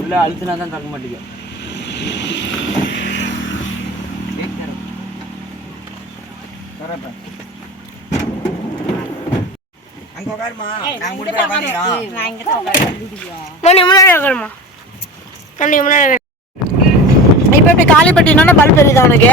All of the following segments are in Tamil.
உள்ள அழுத்தினா தான் திறக்க மாட்டேங்க. அங்க உட்காருமா. நான் முன்னாடி உட்காருமா? மணி முன்னாடி. இப்ப இப்படி காளிப்பட்டினா பல்ப் எரியுதா உனக்கு?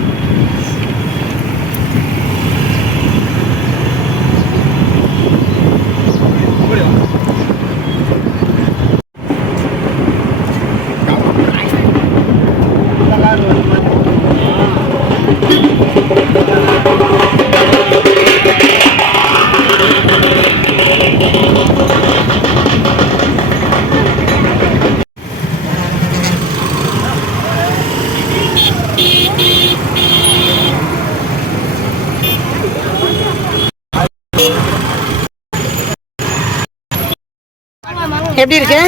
எப்படி இருக்கு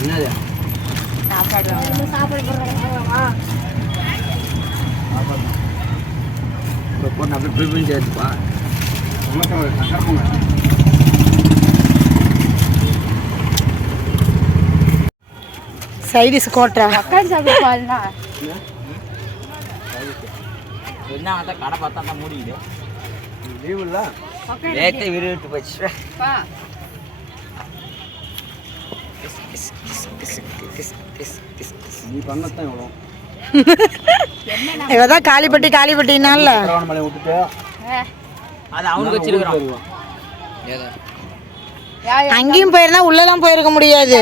என்னது இப்போ போட்டு அப்படியே ப்ரிப்பேர் சேர்த்துப்பா சைடிஸ் கோட்டை என்ன கடை பார்த்தா தான் மூடிக்குது லீவுல? நேற்று விருட்டு போச்சு. நீ பண்ணத்தான் இவதான் காளிப்பட்டி காளிப்பட்டினால அங்கேயும் போயிருந்தா உள்ளலாம் போயிருக்க முடியாது.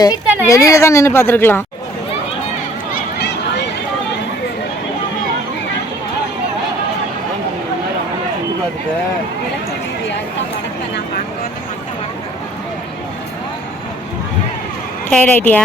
வெளியில தான் நின்று பார்த்துருக்கலாம். ಸೈಡ್ ಇದೆಯಾ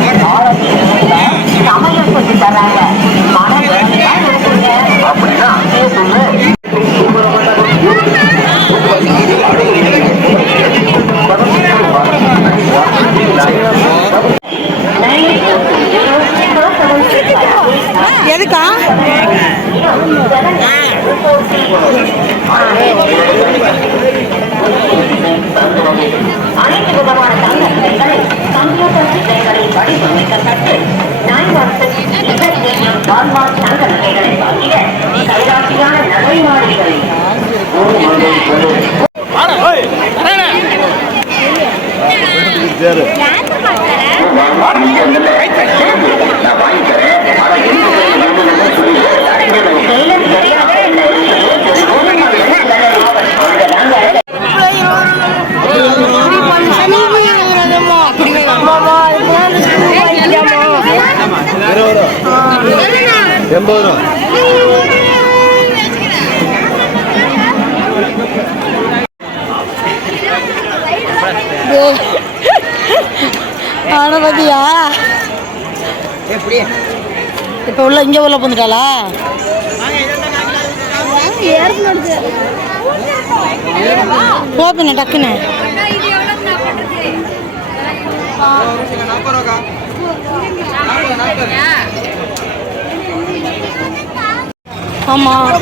எதுக்கா? அனைத்து விதமான தங்கங்களை கம்ப்யூட்டர் வடிவமைக்கப்பட்டு எண்பது ரூபா அவனை பத்தியா எப்படி இப்போ உள்ள இங்கே உள்ள வந்துட்டாளா போ பின்ன டக்குன்னு வயசான மாட்டை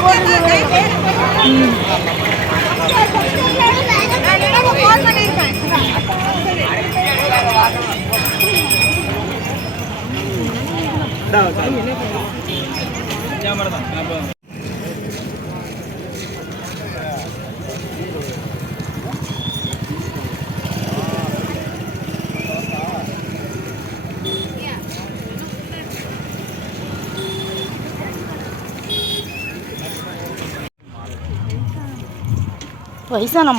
வச்சாங்க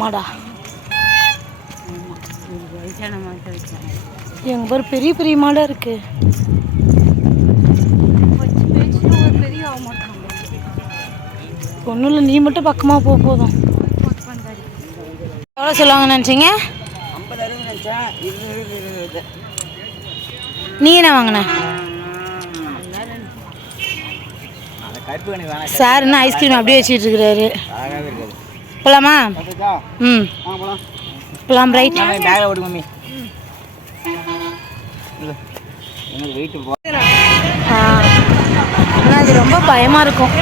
எங்க பேர் பெரிய பெரிய மாடா இருக்கு. பெரிய ஒன்றும் இல்லை நீ மட்டும் பக்கமாக போக போதும். எவ்வளோ சொல்லுவாங்க நினச்சிங்க? நீ என்ன வாங்கின? சார் என்ன ஐஸ்கிரீம் அப்படியே வச்சுட்டு இருக்கிறாரு. போலாமா? ம். போலாம். ரைட் பேக்கை ஓடு மம்மி. எனக்கு வெயிட் ஆனால் அது ரொம்ப பயமாக இருக்கும்.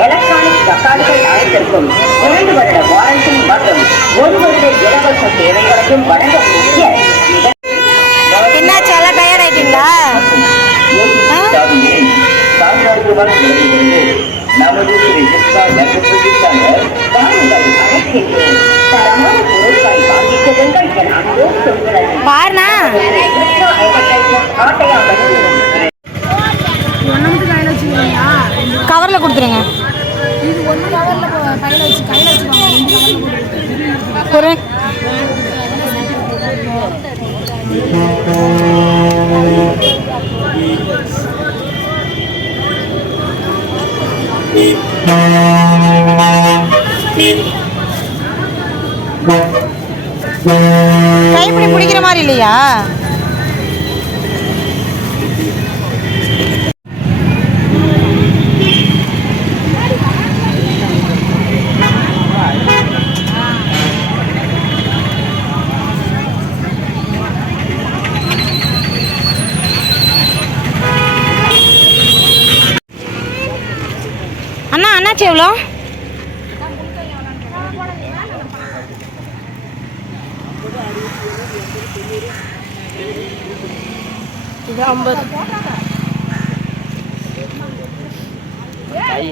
எலக்ட்ரானிக் தக்காளிகள் அனைத்திற்கும் இரண்டு வருட வாரண்டி மற்றும் ஒரு வருட இலவச சேவைகளையும் வழங்கக்கூடிய மிக என்னாச்சு எல்லாம் டயர்ட் ஆயிட்டீங்களா? நமது ஸ்ரீ கிருஷ்ணா நட்சத்திரத்திற்காக தரமான பொருட்களை அன்போடு சொல்கிறது என்டர்பிரைசஸ் ஆட்டையாம்பட்டி ஒன்று மட்டும் கையில் வச்சுக்கிறீங்களா கவரில் கொடுத்துருங்க இது ஒன்று கவரில் கையில் வச்சு கையில் வச்சுக்கோங்க ரெண்டு கவரில் ஒரு கைப்பிடி பிடிக்கிற மாதிரி இல்லையா? அண்ணாச்சி எவ்வளோ இது ஐம்பது கை